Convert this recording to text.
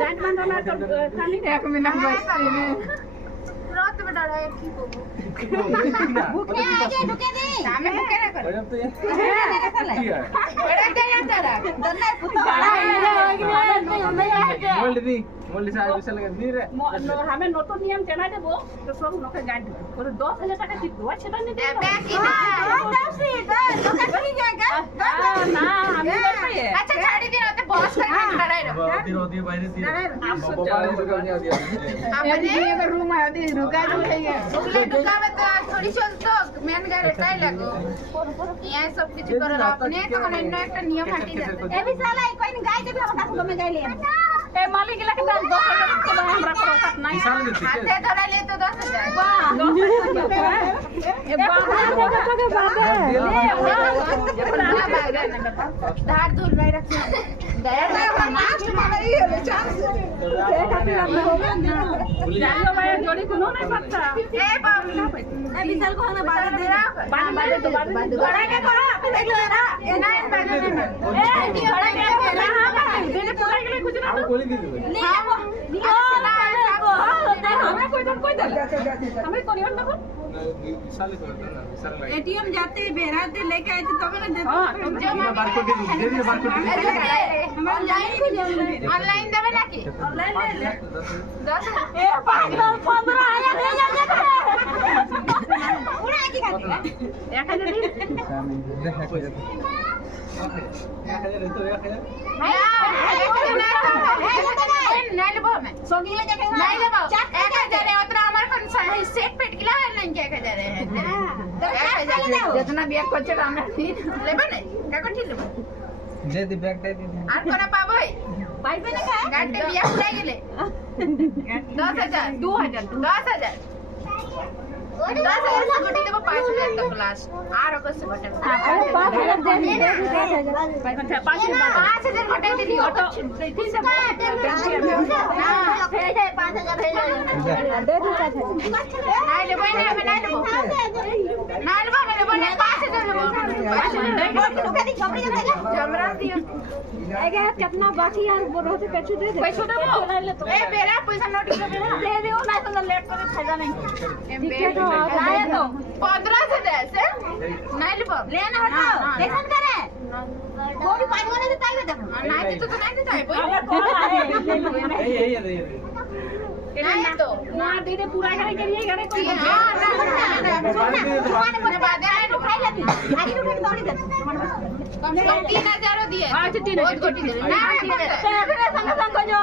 गांठ बांधो ना तो खाली एक मिनट बस रात में डरा है की को भूखे आगे ढुके दे सामने भूखे ना कर तो ये बड़ा दे यार डरा दन्ना पुता बड़ा मोल्ड से आज विशाल का दी रे हमें नोटो नियम चला देबो तो सब लोग के गांठ और 10,000 টাকা দিব সেটা নিতে बाकी ना ना हमें नहीं अच्छा छाड़ी दिन होते बहुत सारे डरा है होती है बाहर थी हमने ये रूम है दी रुका जो है उगले दुकान तो थोड़ी चल तो मेन घर स्टाइल लगो यहां सब कुछ कर अपने तो मन एक नियम हटी जाते ए भी साला कोई नहीं गाय के भी हम काट में गाय ले ए मालिक के लगे 10,000 तो हमरा को औकात नहीं विशाल के ठीक हाथे धरा ले तो 10,000 वाह 10,000 ए बाबा के बाबा धार दूर नहीं रखना दया लास्ट मारा ये ले चांस जानो भाई जोड़ी को नहीं पड़ता ए बाबू ए विशाल को ना बात दे बात तो बड़ा के करो अपने जो है ना ये ना पहले ए बड़ा के रहा मैंने पूरा के लिए कुछ ना गोली दी दो ले वो हमें कोई दे हमें कोई और दो विशाल को ना विशाल का एटीएम जाते बेरा दे लेके आए थे तब ना दे हां तुम जो ये बारकोड दे दे बारकोड ऑनलाइन देवे ना की ऑनलाइन ले ले 10 ए पागल 15,000 ले जा उड़ा की खाती है 1000 दी नहीं लेबो मैं सोगी ले जाके नहीं लेबो 1000 है उतना हमारे को सेट पेट किला नहीं क्या 1000 है जितना बिया कोचे रामे लेबो नहीं का को ठीक लेबो दे दे बैग दे दे आठ कोना पाबो पाइप में का गांटे बिया उड़ाई गेले 10,000 10,000 10,000 गोटी देबो 5,000 तक लास्ट आर अगस्त से घटे 5,000 दे दे 5,000 घटे दीदी ऑटो ठीक से हां भेज दे 5,000 भेज दे नहीं लेबो नहीं हमें नहीं लेबो नहीं लेबो मैं लेबो 5,000 लेबो 5,000 जमरा दियो आगे कितना बाकी यार वो रोते पैसे दे दे पैसे दे ए मेरा पैसा नोट कर दे दे ना तो लेट करे फायदा नहीं ठीक है तो आया तो 15 से दे से नहीं लेबो लेना हटाओ देखन करे थोड़ी पाइप में से ताई देखो नहीं तो नहीं देता है अगर कौन आए ये नहीं तो ना दे दे पूरा करे के लिए करे कोई हां ना मैंने बाद में आए खाई लेती आगे उठे दौड़ी दे कम से कम 3,000 दिए अच्छा 3,000 बहुत गोटी दे ना संग संग जो